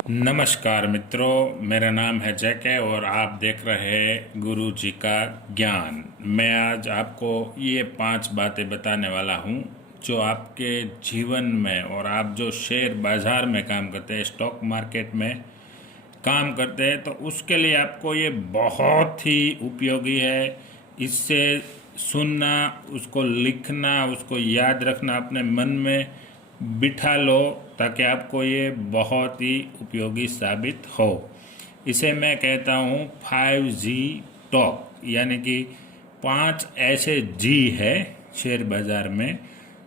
नमस्कार मित्रों, मेरा नाम है जैके और आप देख रहे हैं गुरु जी का ज्ञान। मैं आज आपको ये 5 बातें बताने वाला हूँ जो आपके जीवन में और आप जो शेयर बाज़ार में काम करते हैं, स्टॉक मार्केट में काम करते हैं, तो उसके लिए आपको ये बहुत ही उपयोगी है। इससे सुनना, उसको लिखना, उसको याद रखना, अपने मन में बिठा लो ताकि आपको ये बहुत ही उपयोगी साबित हो। इसे मैं कहता हूँ 5G टॉक, यानी कि 5 ऐसे जी है शेयर बाज़ार में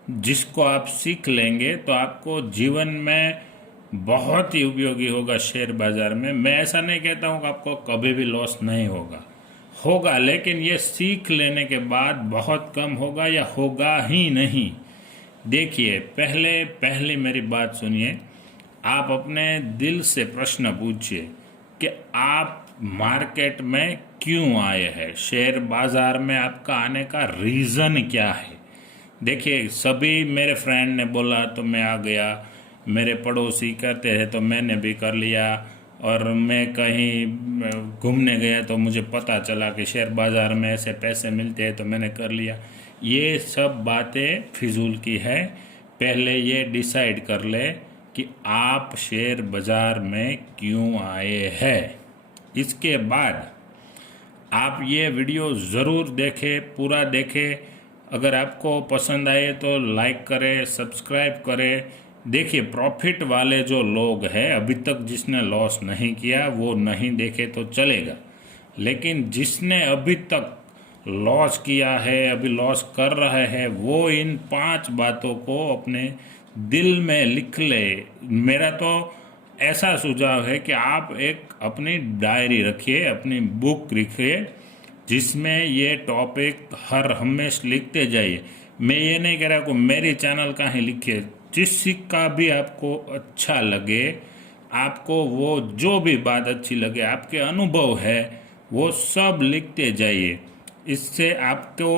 जिसको आप सीख लेंगे तो आपको जीवन में बहुत ही उपयोगी होगा। शेयर बाज़ार में मैं ऐसा नहीं कहता हूँ कि आपको कभी भी लॉस नहीं होगा, होगा, लेकिन ये सीख लेने के बाद बहुत कम होगा या होगा ही नहीं। देखिए, पहले पहले मेरी बात सुनिए। आप अपने दिल से प्रश्न पूछिए कि आप मार्केट में क्यों आए हैं, शेयर बाज़ार में आपका आने का रीज़न क्या है। देखिए, सभी मेरे फ्रेंड ने बोला तो मैं आ गया, मेरे पड़ोसी करते हैं तो मैंने भी कर लिया, और मैं कहीं घूमने गया तो मुझे पता चला कि शेयर बाज़ार में ऐसे पैसे मिलते हैं तो मैंने कर लिया। ये सब बातें फिजूल की है। पहले ये डिसाइड कर ले कि आप शेयर बाज़ार में क्यों आए हैं। इसके बाद आप ये वीडियो ज़रूर देखें, पूरा देखें। अगर आपको पसंद आए तो लाइक करें, सब्सक्राइब करें। देखिए, प्रॉफिट वाले जो लोग हैं, अभी तक जिसने लॉस नहीं किया वो नहीं देखे तो चलेगा, लेकिन जिसने अभी तक लॉस किया है, अभी लॉस कर रहे हैं, वो इन 5 बातों को अपने दिल में लिख ले। मेरा तो ऐसा सुझाव है कि आप एक अपनी डायरी रखिए, अपनी बुक लिखिए, जिसमें ये टॉपिक हर हमेशा लिखते जाइए। मैं ये नहीं कह रहा को मेरी चैनल का ही लिखिए, जिस का भी आपको अच्छा लगे, आपको वो जो भी बात अच्छी लगे, आपके अनुभव है, वो सब लिखते जाइए। इससे आपको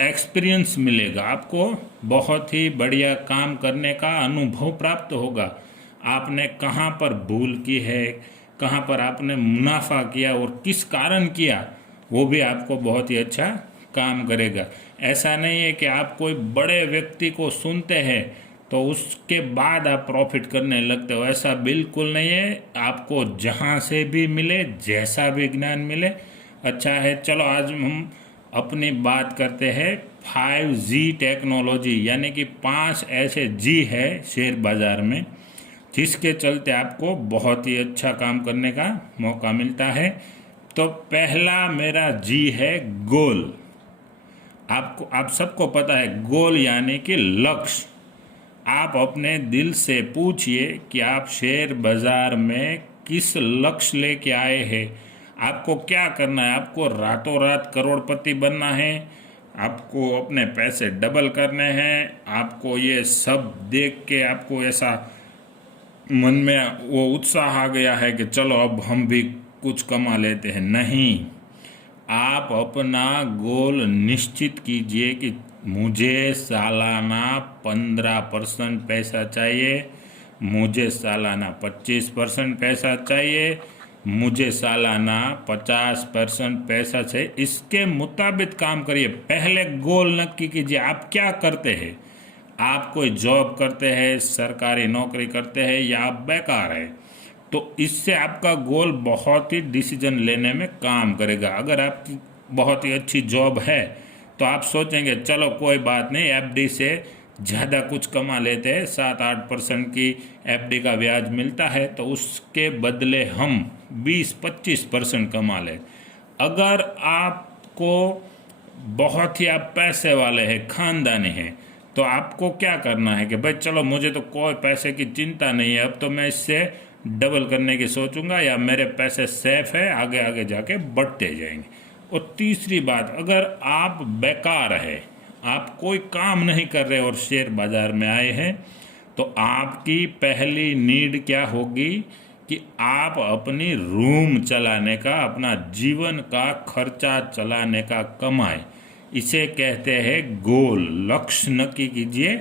एक्सपीरियंस मिलेगा, आपको बहुत ही बढ़िया काम करने का अनुभव प्राप्त होगा। आपने कहाँ पर भूल की है, कहाँ पर आपने मुनाफा किया और किस कारण किया, वो भी आपको बहुत ही अच्छा काम करेगा। ऐसा नहीं है कि आप कोई बड़े व्यक्ति को सुनते हैं तो उसके बाद आप प्रॉफिट करने लगते हो, ऐसा बिल्कुल नहीं है। आपको जहाँ से भी मिले, जैसा भी ज्ञान मिले, अच्छा है। चलो, आज हम अपनी बात करते हैं 5G टेक्नोलॉजी, यानी कि 5 ऐसे जी है शेयर बाज़ार में जिसके चलते आपको बहुत ही अच्छा काम करने का मौका मिलता है। तो पहला मेरा जी है गोल। आप सबको पता है गोल यानी कि लक्ष्य। आप अपने दिल से पूछिए कि आप शेयर बाज़ार में किस लक्ष्य लेके आए हैं। आपको क्या करना है? आपको रातों रात करोड़पति बनना है? आपको अपने पैसे डबल करने हैं? आपको ये सब देख के आपको ऐसा मन में वो उत्साह आ गया है कि चलो अब हम भी कुछ कमा लेते हैं? नहीं, आप अपना गोल निश्चित कीजिए कि मुझे सालाना 15% पैसा चाहिए, मुझे सालाना 25% पैसा चाहिए, मुझे सालाना 50% पैसा चाहिए। इसके मुताबिक काम करिए। पहले गोल नक्की कीजिए। आप क्या करते हैं? आप कोई जॉब करते हैं, सरकारी नौकरी करते हैं, या आप बेकार है? तो इससे आपका गोल बहुत ही डिसीजन लेने में काम करेगा। अगर आपकी बहुत ही अच्छी जॉब है तो आप सोचेंगे चलो कोई बात नहीं, एफडी से ज़्यादा कुछ कमा लेते हैं, 7-8% की एफडी का ब्याज मिलता है, तो उसके बदले हम 20-25% कमा लें। अगर आपको बहुत ही आप पैसे वाले हैं, खानदानी हैं, तो आपको क्या करना है कि भाई चलो मुझे तो कोई पैसे की चिंता नहीं है, अब तो मैं इससे डबल करने की सोचूंगा, या मेरे पैसे सेफ है, आगे आगे जाके बढ़ते जाएंगे। और तीसरी बात, अगर आप बेकार है, आप कोई काम नहीं कर रहे और शेयर बाज़ार में आए हैं, तो आपकी पहली नीड क्या होगी कि आप अपनी रूम चलाने का, अपना जीवन का खर्चा चलाने का कमाएं। इसे कहते हैं गोल। लक्ष्य नक्की कीजिए,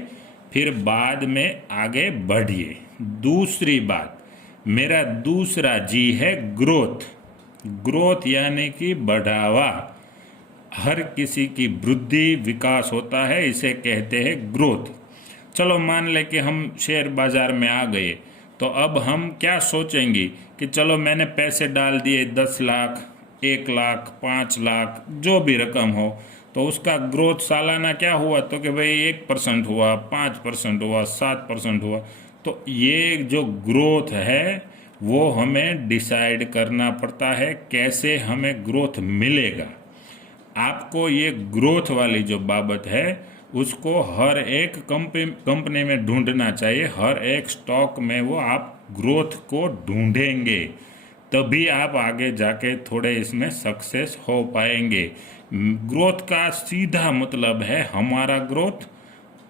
फिर बाद में आगे बढ़िए। दूसरी बात, मेरा दूसरा जी है ग्रोथ। ग्रोथ यानी कि बढ़ावा। हर किसी की वृद्धि विकास होता है, इसे कहते हैं ग्रोथ। चलो मान ले कि हम शेयर बाजार में आ गए, तो अब हम क्या सोचेंगे कि चलो मैंने पैसे डाल दिए 10 लाख, 1 लाख, 5 लाख, जो भी रकम हो, तो उसका ग्रोथ सालाना क्या हुआ, तो कि भाई 1% हुआ, 5% हुआ, 7% हुआ। तो ये जो ग्रोथ है वो हमें डिसाइड करना पड़ता है कैसे हमें ग्रोथ मिलेगा। आपको ये ग्रोथ वाली जो बाबत है उसको हर एक कंपनी में ढूंढना चाहिए। हर एक स्टॉक में वो आप ग्रोथ को ढूंढेंगे, तभी आप आगे जाके थोड़े इसमें सक्सेस हो पाएंगे। ग्रोथ का सीधा मतलब है हमारा ग्रोथ,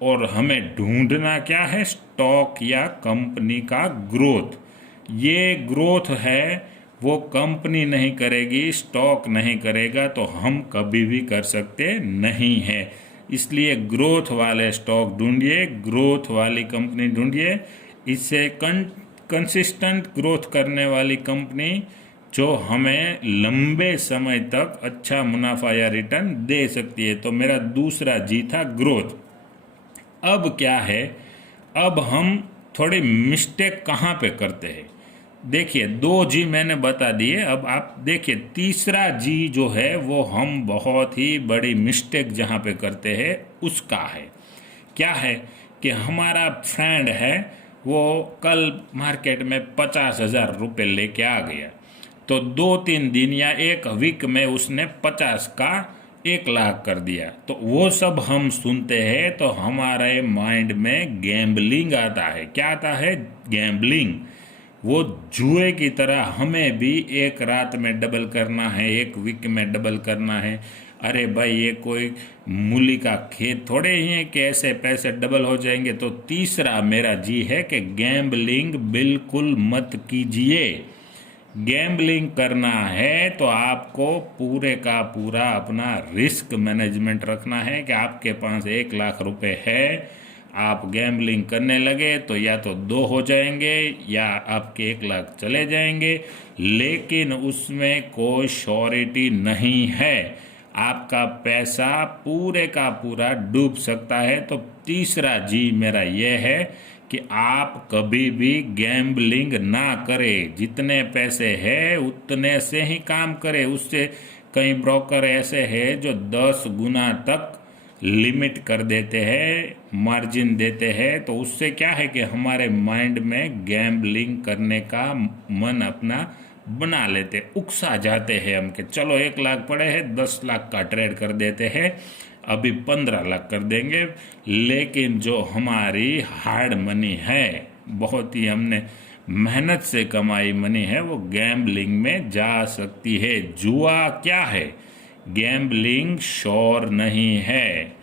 और हमें ढूंढना क्या है, स्टॉक या कंपनी का ग्रोथ। ये ग्रोथ है वो कंपनी नहीं करेगी, स्टॉक नहीं करेगा, तो हम कभी भी कर सकते नहीं है। इसलिए ग्रोथ वाले स्टॉक ढूंढिए, ग्रोथ वाली कंपनी ढूंढिए। इससे कंसिस्टेंट ग्रोथ करने वाली कंपनी जो हमें लंबे समय तक अच्छा मुनाफा या रिटर्न दे सकती है। तो मेरा दूसरा जी था ग्रोथ। अब क्या है, अब हम थोड़ी मिस्टेक कहाँ पे करते हैं। देखिए 2 जी मैंने बता दिए, अब आप देखिए तीसरा जी जो है वो हम बहुत ही बड़ी मिस्टेक जहाँ पे करते हैं उसका है। क्या है कि हमारा फ्रेंड है, वो कल मार्केट में 50,000 रुपये लेके आ गया, तो 2-3 दिन या 1 वीक में उसने 50 का 1 लाख कर दिया। तो वो सब हम सुनते हैं तो हमारे माइंड में गैम्बलिंग आता है। क्या आता है, गैम्बलिंग। वो जुए की तरह हमें भी एक रात में डबल करना है, 1 वीक में डबल करना है। अरे भाई ये कोई मूली का खेत थोड़े ही है कि ऐसे पैसे डबल हो जाएंगे। तो तीसरा मेरा जी है कि गैम्बलिंग बिल्कुल मत कीजिए। गैम्बलिंग करना है तो आपको पूरे का पूरा अपना रिस्क मैनेजमेंट रखना है कि आपके पास 1 लाख रुपए है, आप गैम्बलिंग करने लगे तो या तो 2 हो जाएंगे या आपके 1 लाख चले जाएंगे, लेकिन उसमें कोई श्योरिटी नहीं है। आपका पैसा पूरे का पूरा डूब सकता है। तो तीसरा जी मेरा ये है कि आप कभी भी गैम्बलिंग ना करें। जितने पैसे हैं उतने से ही काम करें। उससे कई ब्रोकर ऐसे हैं जो 10 गुना तक लिमिट कर देते हैं, मार्जिन देते हैं। तो उससे क्या है कि हमारे माइंड में गैम्बलिंग करने का मन अपना बना लेते, उकसा जाते हैं हम कि चलो 1 लाख पड़े हैं, 10 लाख का ट्रेड कर देते हैं, अभी 15 लाख कर देंगे। लेकिन जो हमारी हार्ड मनी है, बहुत ही हमने मेहनत से कमाई मनी है, वो गैम्बलिंग में जा सकती है। जुआ क्या है, गैम्बलिंग श्योर नहीं है,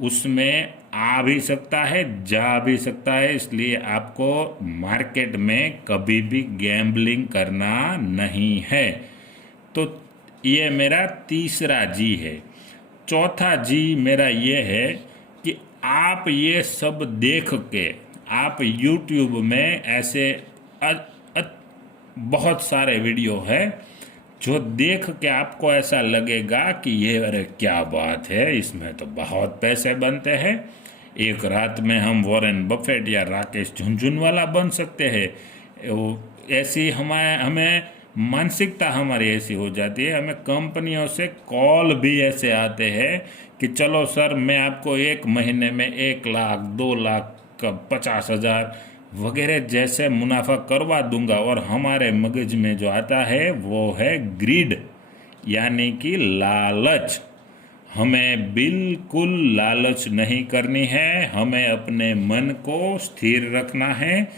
उसमें आ भी सकता है जा भी सकता है। इसलिए आपको मार्केट में कभी भी गैम्बलिंग करना नहीं है। तो ये मेरा तीसरा जी है। चौथा जी मेरा ये है कि आप ये सब देख के, आप YouTube में ऐसे बहुत सारे वीडियो है जो देख के आपको ऐसा लगेगा कि ये अरे क्या बात है, इसमें तो बहुत पैसे बनते हैं, एक रात में हम वॉरेन बफेट या राकेश झुनझुनवाला बन सकते हैं। ऐसी हमें मानसिकता हमारी ऐसी हो जाती है। हमें कंपनियों से कॉल भी ऐसे आते हैं कि चलो सर मैं आपको 1 महीने में 1 लाख, 2 लाख का 50,000 वगैरह जैसे मुनाफा करवा दूंगा। और हमारे मगज में जो आता है वो है ग्रीड, यानी कि लालच। हमें बिल्कुल लालच नहीं करनी है, हमें अपने मन को स्थिर रखना है।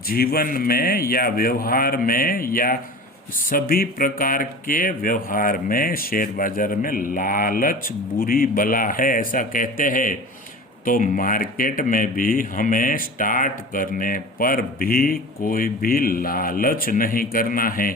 जीवन में या व्यवहार में या सभी प्रकार के व्यवहार में, शेयर बाजार में लालच बुरी बला है ऐसा कहते हैं। तो मार्केट में भी हमें स्टार्ट करने पर भी कोई भी लालच नहीं करना है।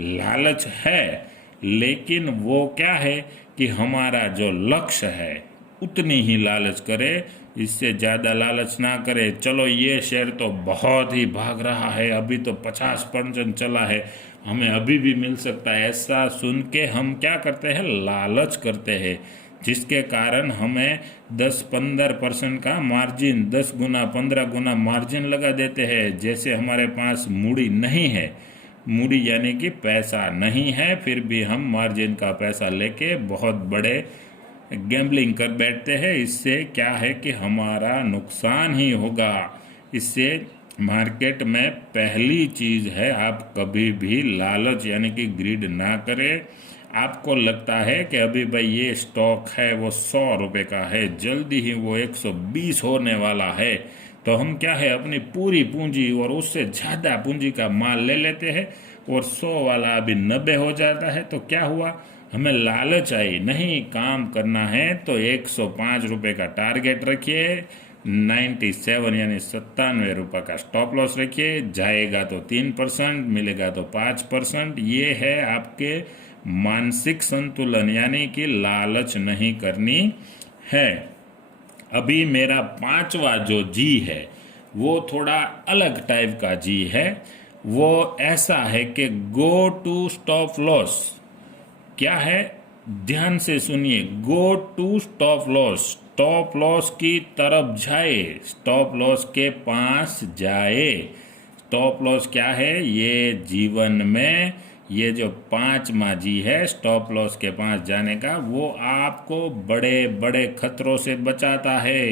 लालच है, लेकिन वो क्या है कि हमारा जो लक्ष्य है उतनी ही लालच करे। इससे ज़्यादा लालच ना करें। चलो ये शेयर तो बहुत ही भाग रहा है, अभी तो 50% चला है, हमें अभी भी मिल सकता है, ऐसा सुन के हम क्या करते हैं, लालच करते हैं, जिसके कारण हमें 10-15% का मार्जिन, 10 गुना 15 गुना मार्जिन लगा देते हैं। जैसे हमारे पास मूड़ी नहीं है, मूड़ी यानी कि पैसा नहीं है, फिर भी हम मार्जिन का पैसा लेके बहुत बड़े गैम्बलिंग कर बैठते हैं। इससे क्या है कि हमारा नुकसान ही होगा। इससे मार्केट में पहली चीज़ है, आप कभी भी लालच यानी कि ग्रीड ना करें। आपको लगता है कि अभी भाई ये स्टॉक है वो 100 रुपये का है, जल्दी ही वो 120 होने वाला है, तो हम क्या है अपनी पूरी पूंजी और उससे ज़्यादा पूंजी का माल ले लेते हैं, और 100 वाला अभी 90 हो जाता है। तो क्या हुआ, हमें लालच आई, नहीं काम करना है तो 105 रुपये का टारगेट रखिए, 97 यानी 97 रुपये का स्टॉप लॉस रखिए, जाएगा तो 3%, मिलेगा तो 5%। ये है आपके मानसिक संतुलन, यानी कि लालच नहीं करनी है। अभी मेरा 5वां जो जी है वो थोड़ा अलग टाइप का जी है। वो ऐसा है कि गो टू स्टॉप लॉस। क्या है, ध्यान से सुनिए, go to stop loss, stop loss की तरफ जाए, स्टॉप लॉस के पास जाए। स्टॉप लॉस क्या है, ये जीवन में ये जो 5वां जी है स्टॉप लॉस के पास जाने का, वो आपको बड़े बड़े खतरों से बचाता है।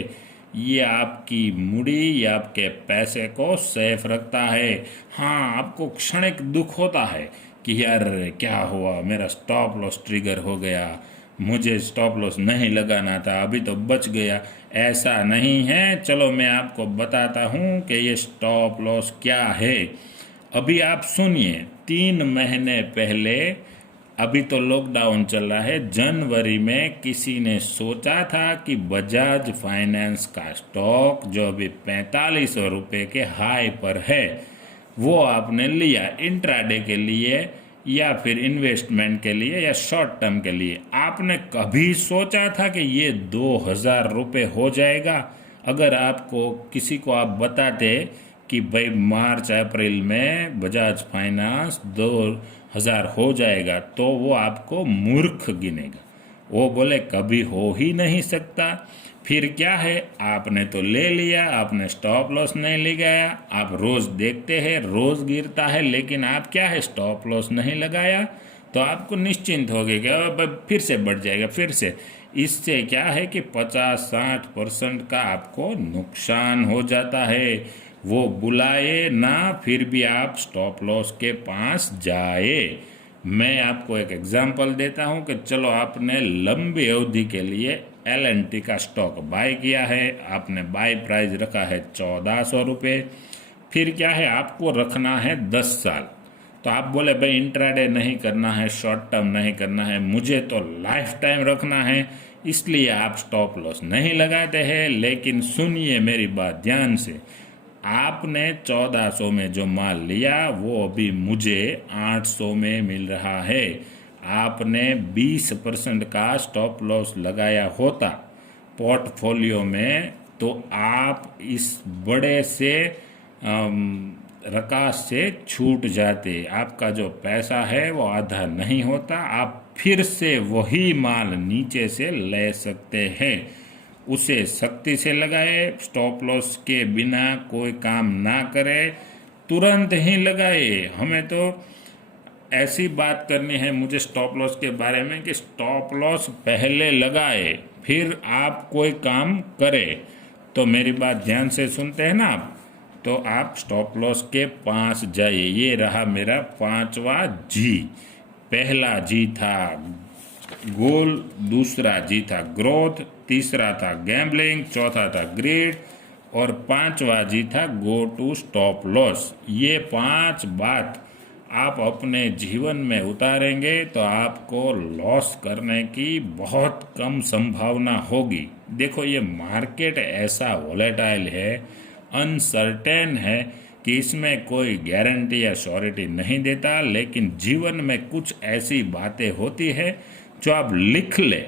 ये आपकी मुड़ी या आपके पैसे को सेफ रखता है। हाँ, आपको क्षणिक दुख होता है कि यार क्या हुआ, मेरा स्टॉप लॉस ट्रिगर हो गया, मुझे स्टॉप लॉस नहीं लगाना था, अभी तो बच गया। ऐसा नहीं है। चलो मैं आपको बताता हूँ कि ये स्टॉप लॉस क्या है। अभी आप सुनिए, 3 महीने पहले, अभी तो लॉकडाउन चल रहा है, जनवरी में किसी ने सोचा था कि बजाज फाइनेंस का स्टॉक जो अभी 4500 रुपये के हाई पर है, वो आपने लिया इंट्राडे के लिए या फिर इन्वेस्टमेंट के लिए या शॉर्ट टर्म के लिए। आपने कभी सोचा था कि ये 2000 रुपये हो जाएगा? अगर आपको किसी को आप बताते कि भाई मार्च अप्रैल में बजाज फाइनेंस 2000 हो जाएगा, तो वो आपको मूर्ख गिनेगा, वो बोले कभी हो ही नहीं सकता। फिर क्या है, आपने तो ले लिया, आपने स्टॉप लॉस नहीं लगाया, आप रोज़ देखते हैं रोज़ गिरता है, लेकिन आप क्या है स्टॉप लॉस नहीं लगाया, तो आपको निश्चिंत हो गए कि अब फिर से बढ़ जाएगा फिर से। इससे क्या है कि 50-60% का आपको नुकसान हो जाता है। वो बुलाए ना, फिर भी आप स्टॉप लॉस के पास जाए। मैं आपको एक एग्जांपल देता हूं कि चलो आपने लंबी अवधि के लिए L&T का स्टॉक बाय किया है, आपने बाय प्राइस रखा है 1400 रुपये। फिर क्या है, आपको रखना है 10 साल। तो आप बोले भाई इंट्राडे नहीं करना है, शॉर्ट टर्म नहीं करना है, मुझे तो लाइफ टाइम रखना है, इसलिए आप स्टॉप लॉस नहीं लगाते हैं। लेकिन सुनिए मेरी बात ध्यान से, आपने 1400 में जो माल लिया वो अभी मुझे 800 में मिल रहा है। आपने 20% का स्टॉप लॉस लगाया होता पोर्टफोलियो में, तो आप इस बड़े से रकास से छूट जाते। आपका जो पैसा है वो आधा नहीं होता, आप फिर से वही माल नीचे से ले सकते हैं। उसे सख्ती से लगाए, स्टॉप लॉस के बिना कोई काम ना करे, तुरंत ही लगाए। हमें तो ऐसी बात करनी है मुझे स्टॉप लॉस के बारे में कि स्टॉप लॉस पहले लगाए फिर आप कोई काम करें। तो मेरी बात ध्यान से सुनते हैं ना आप, तो आप स्टॉप लॉस के पास जाइए। ये रहा मेरा 5वां जी। पहला जी था गोल, दूसरा जी था ग्रोथ, तीसरा था गैम्बलिंग, चौथा था ग्रीड, और 5वां जी था गो टू स्टॉप लॉस। ये 5 बात आप अपने जीवन में उतारेंगे तो आपको लॉस करने की बहुत कम संभावना होगी। देखो ये मार्केट ऐसा वोलेटाइल है, अनसर्टेन है कि इसमें कोई गारंटी या श्योरिटी नहीं देता, लेकिन जीवन में कुछ ऐसी बातें होती है जो आप लिख ले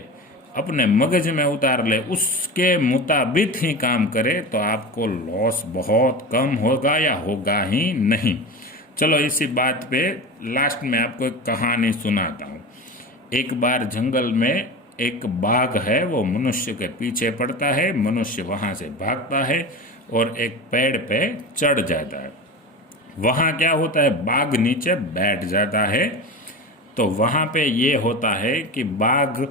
अपने मगज में उतार ले, उसके मुताबिक ही काम करे, तो आपको लॉस बहुत कम होगा या होगा ही नहीं। चलो इसी बात पे लास्ट में आपको एक कहानी सुनाता हूँ। एक बार जंगल में एक बाघ है, वो मनुष्य के पीछे पड़ता है। मनुष्य वहाँ से भागता है और एक पेड़ पे चढ़ जाता है। वहाँ क्या होता है, बाघ नीचे बैठ जाता है। तो वहाँ पे ये होता है कि बाघ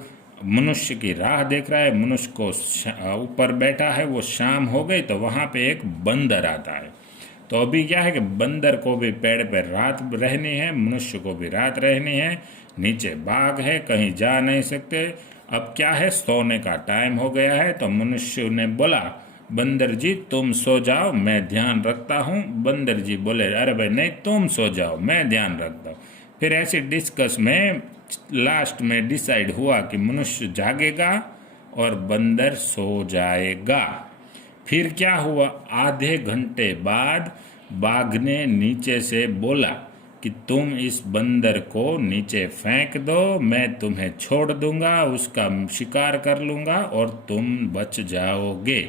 मनुष्य की राह देख रहा है। मनुष्य को ऊपर बैठा है, वो शाम हो गई तो वहाँ पे एक बंदर आता है। तो अभी क्या है कि बंदर को भी पेड़ पे रात रहनी है, मनुष्य को भी रात रहनी है। नीचे बाघ है, कहीं जा नहीं सकते। अब क्या है, सोने का टाइम हो गया है। तो मनुष्य ने बोला, बंदर जी तुम सो जाओ, मैं ध्यान रखता हूँ। बंदर जी बोले, अरे भाई नहीं, तुम सो जाओ, मैं ध्यान रखता हूँ। फिर ऐसे डिस्कस में लास्ट में डिसाइड हुआ कि मनुष्य जागेगा और बंदर सो जाएगा। फिर क्या हुआ, आधे घंटे बाद बाघ ने नीचे से बोला कि तुम इस बंदर को नीचे फेंक दो, मैं तुम्हें छोड़ दूंगा, उसका शिकार कर लूंगा और तुम बच जाओगे।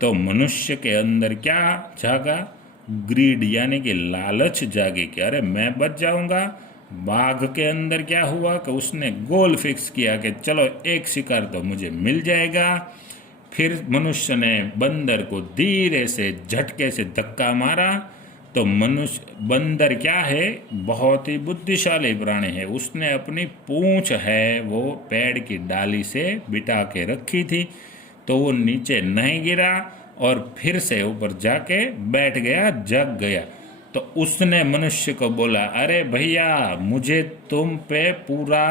तो मनुष्य के अंदर क्या जागा, ग्रीड यानी कि लालच जागी कि अरे मैं बच जाऊंगा। बाघ के अंदर क्या हुआ कि उसने गोल फिक्स किया कि चलो एक शिकार तो मुझे मिल जाएगा। फिर मनुष्य ने बंदर को धीरे से झटके से धक्का मारा। तो मनुष्य बंदर क्या है, बहुत ही बुद्धिशाली प्राणी है। उसने अपनी पूंछ है वो पेड़ की डाली से बिठा के रखी थी, तो वो नीचे नहीं गिरा और फिर से ऊपर जाके बैठ गया, जग गया। तो उसने मनुष्य को बोला, अरे भैया मुझे तुम पे पूरा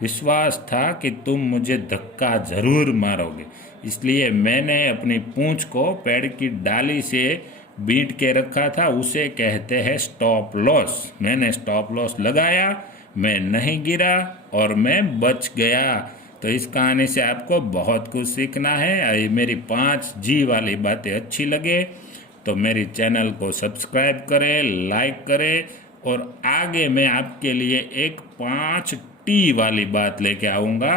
विश्वास था कि तुम मुझे धक्का जरूर मारोगे, इसलिए मैंने अपनी पूंछ को पेड़ की डाली से बीट के रखा था। उसे कहते हैं स्टॉप लॉस। मैंने स्टॉप लॉस लगाया, मैं नहीं गिरा और मैं बच गया। तो इस कहानी से आपको बहुत कुछ सीखना है। ये मेरी 5G वाली बातें अच्छी लगे तो मेरी चैनल को सब्सक्राइब करें, लाइक करें, और आगे मैं आपके लिए एक 5T वाली बात लेके आऊँगा।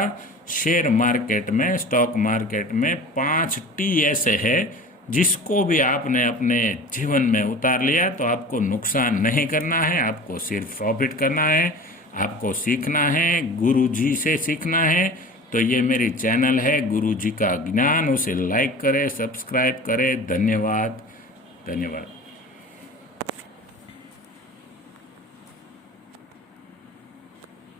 शेयर मार्केट में, स्टॉक मार्केट में 5T ऐसे है जिसको भी आपने अपने जीवन में उतार लिया तो आपको नुकसान नहीं करना है, आपको सिर्फ प्रॉफिट करना है, आपको सीखना है, गुरु जी से सीखना है। तो ये मेरी चैनल है गुरु जी का ज्ञान, उसे लाइक करें, सब्सक्राइब करें। धन्यवाद, धन्यवाद।